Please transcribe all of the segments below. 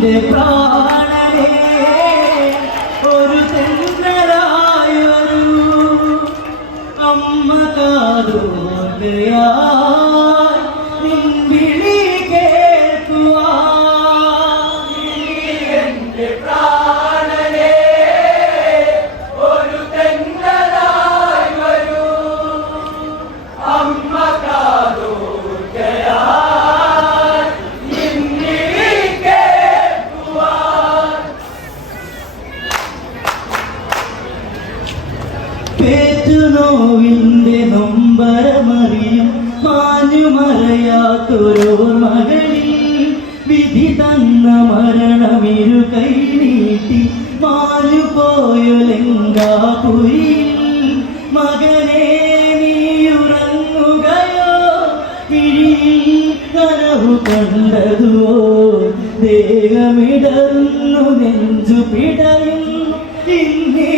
the problem. പേറ്റുനോവിന്റെ നൊമ്പരമറിയും മാഞ്ഞു മറയാത്തൊരോർമകളിൽ വിധി തന്ന മരണമിരു കൈ നീട്ടി മാഞ്ഞു പോയൊലെങ്കാപുരിയിൽ മകനെ നീയുറങ്ങുകയോ പിഴിയിൽ കനവു കണ്ടതുവോ? ദേഹമിടർന്നു നെഞ്ചു പിടയും. ഇന്നേ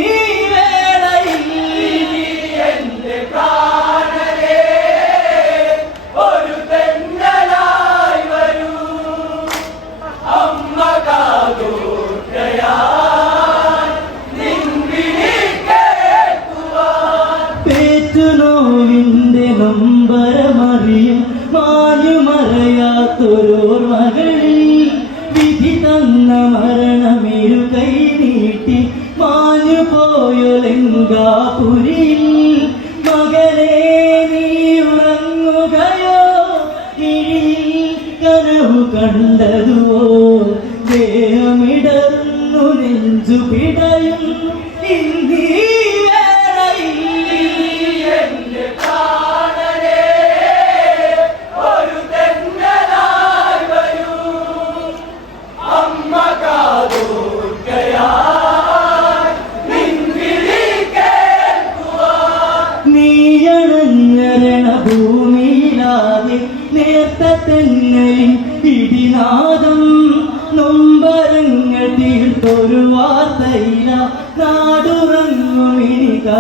കിഴിൽ കനവു കണ്ടതുവോ? ദേഹമിടന്നു നെഞ്ചു പിടയും. ഇന്ത്യ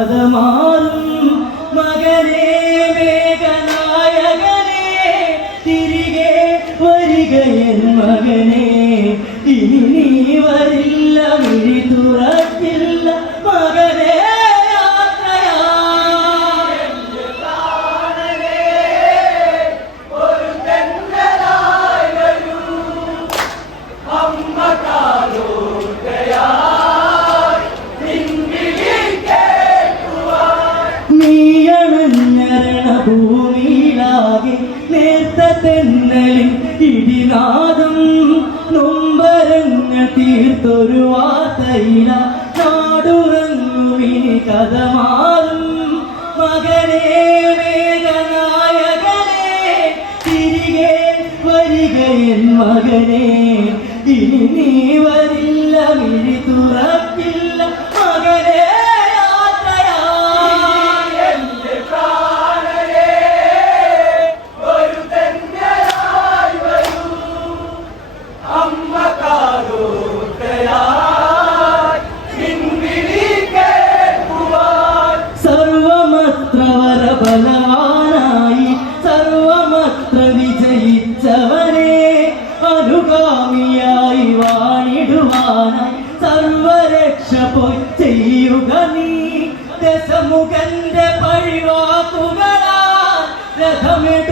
பதமா നാദം നൊമ്പരങ്ങൾ തീർത്തൊരു വാർത്തയില. നാടുറങ്ങുവിനി കഥ മാറും മകനേ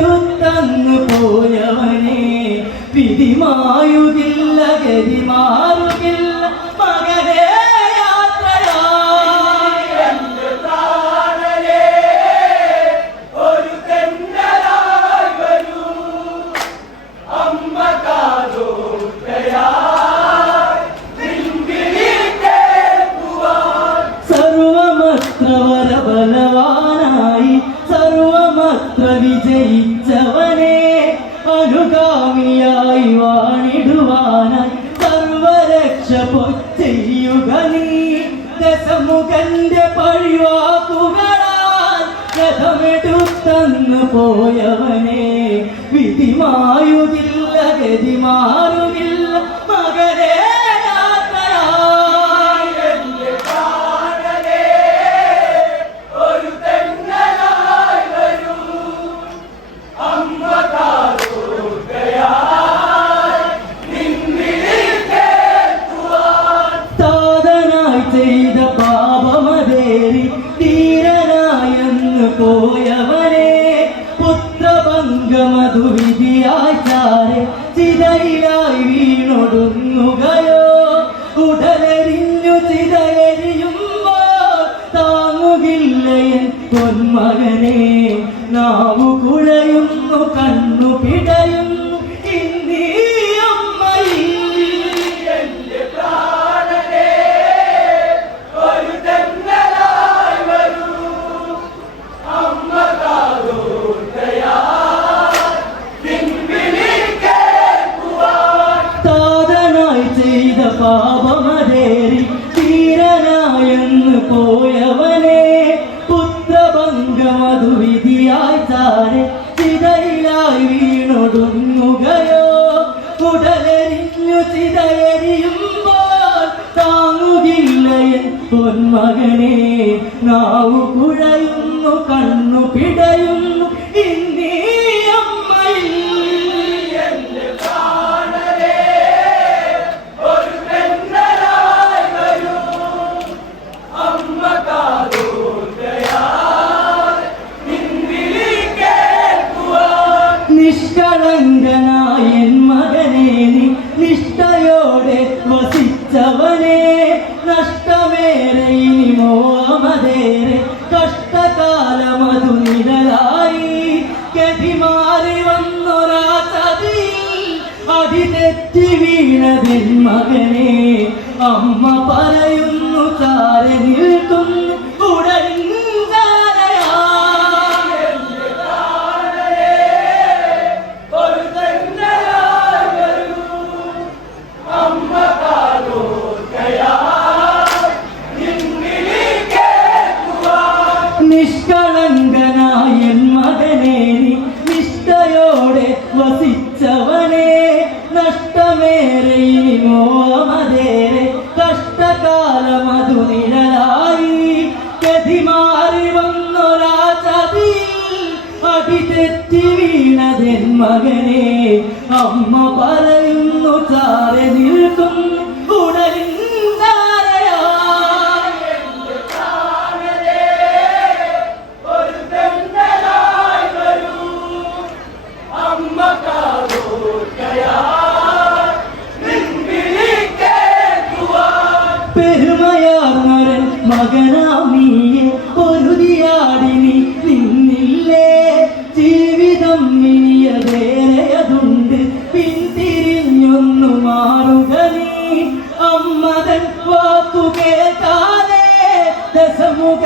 വിട്ടുത്തന്നു പോയവനെ വിധിമായുതില്ല ഗതിമാറു മുഖന്റെ പഴിവാക്കുകളാൽ പോയവനെ വിധിമായുതില്ല ഗതിമാറുക ആദി തെറ്റി വീണതിൻ മകനെ അമ്മ പറയുന്നു താരെ നിൽക്കുന്നു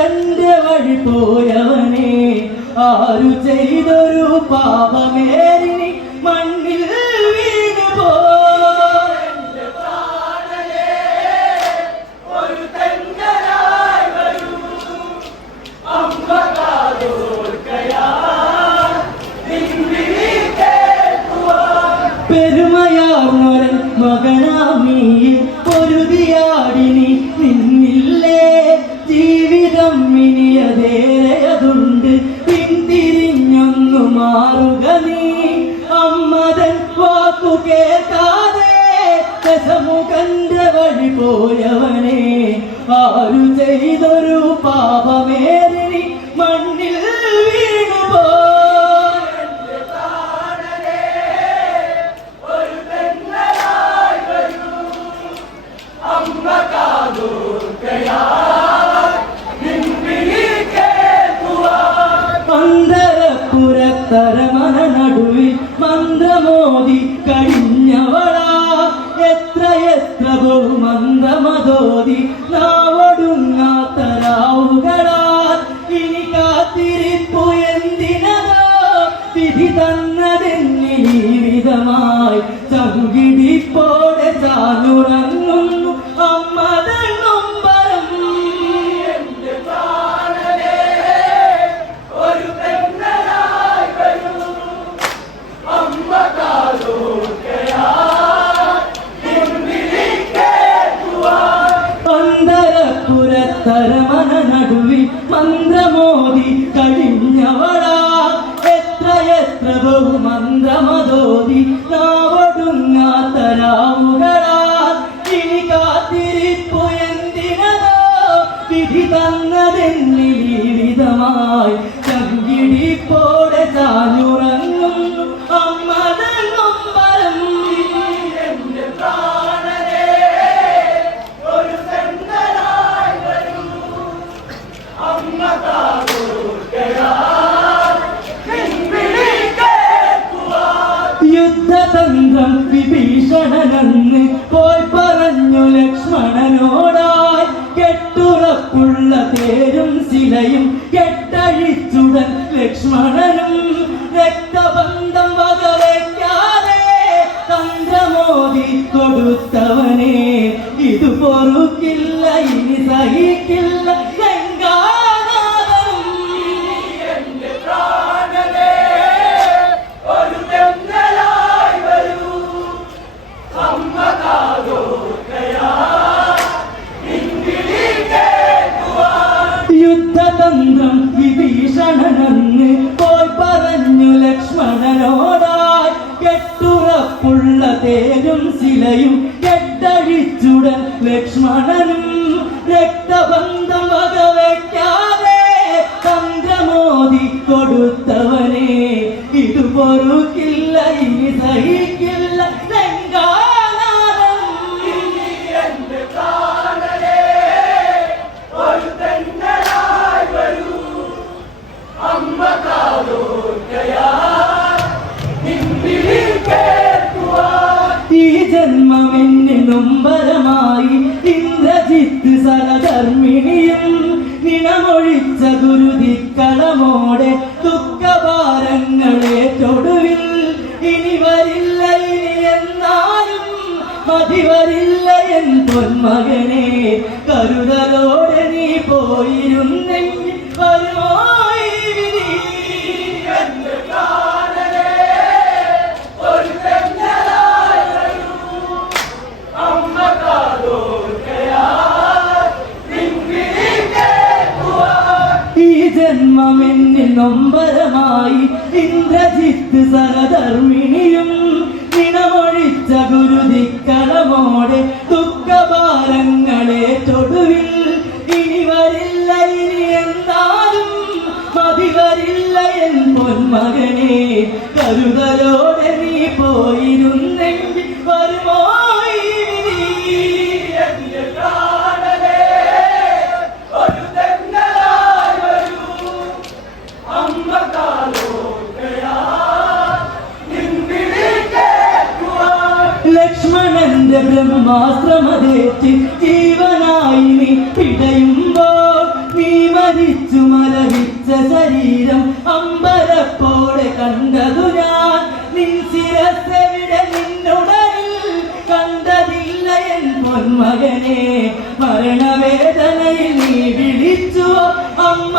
തന്റെ വഴി പോയവനെ ആരു ചെയ്തൊരു പാപമേരി മണ്ണിൽ വീണു പോ. പെരുമയാർന്നൊരൻ മകനാമീ പോയവനെ ആരു ചെയ്തൊരു പാപമേറി തന്നതെന്നിലിതമായി ചങ്കിടിപ്പോടെ താഞ്ഞുറങ്ങും അമ്മ തന്നൊമ്പരം അമ്മ താ യുദ്ധതന്ത്രം വിഭീഷണനെന്ന് പോയി പറഞ്ഞു ലക്ഷ്മണനോട്. വാക്കുള്ള തേരും ശിലയും കെട്ടഴിച്ചുടൻ ലക്ഷ്മണനും രക്തബന്ധം വകവയ്ക്കാതെ തന്ത്രമോദി കൊടുത്തവനെ. ഇത് പൊറുക്കില്ല ഇനി സഹിക്കില്ല. യുദ്ധതന്ത്രം വിഭീഷണനെന്ന് പോയി പറഞ്ഞു ലക്ഷ്മണനോടായി. കെട്ടുറപ്പുള്ള തേരും ശിലയും കെട്ടഴിച്ചുടൻ ലക്ഷ്മണനും രക്തബന്ധം വകവയ്ക്കാതെ തന്ത്രമോദി കൊടുത്തവനെ. ഇത് പൊറുക്കില്ല ഇനി സഹിക്കില്ല നൊമ്പരമായി ഇന്ദ്രജിത്ത് സഹധർമ്മിണിയും നിണമൊഴിച്ച ഗുരുതിക്കളമോടെ ജന്മമെന്നിൽ നൊമ്പരമായി ഇന്ദ്രജിത്ത് സഹധർമ്മിണിയും നിണമൊഴിച്ച ഗുരുതിക്കളമോടെ ദുഃഖഭാരങ്ങളെ തൊടുവിൽ ഇനി വരില്ല ഇനി എന്നാലും മതി വരില്ല എൻ പൊന്മകനെ കരുതലോടെ നീ പോയിരുന്നെങ്കിൽ ലക്ഷ്മണന്റെ ബ്രഹ്മാസ്ത്രമതേറ്റ് ജീവനായി നീ പിടയുമ്പോൾ നീ മരിച്ചു മരവിച്ച ശരീരം അമ്പരപ്പോടെ കണ്ടതു ഞാൻ. നിൻ ശിരസ്സെവിടെ നിന്നുടലിൽ കണ്ടതില്ല എൻ പൊന്മകനെ. മരണവേദനയിൽ നീ വിളിച്ചു അമ്മ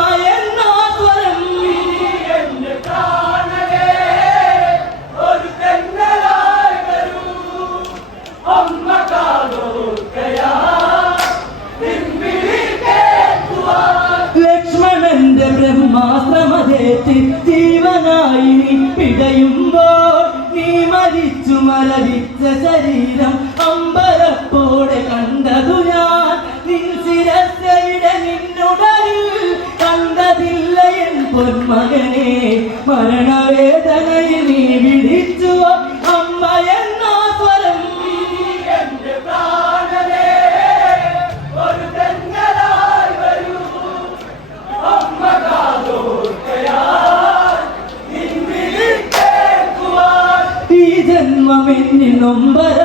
ജന്മമെന്നിൽ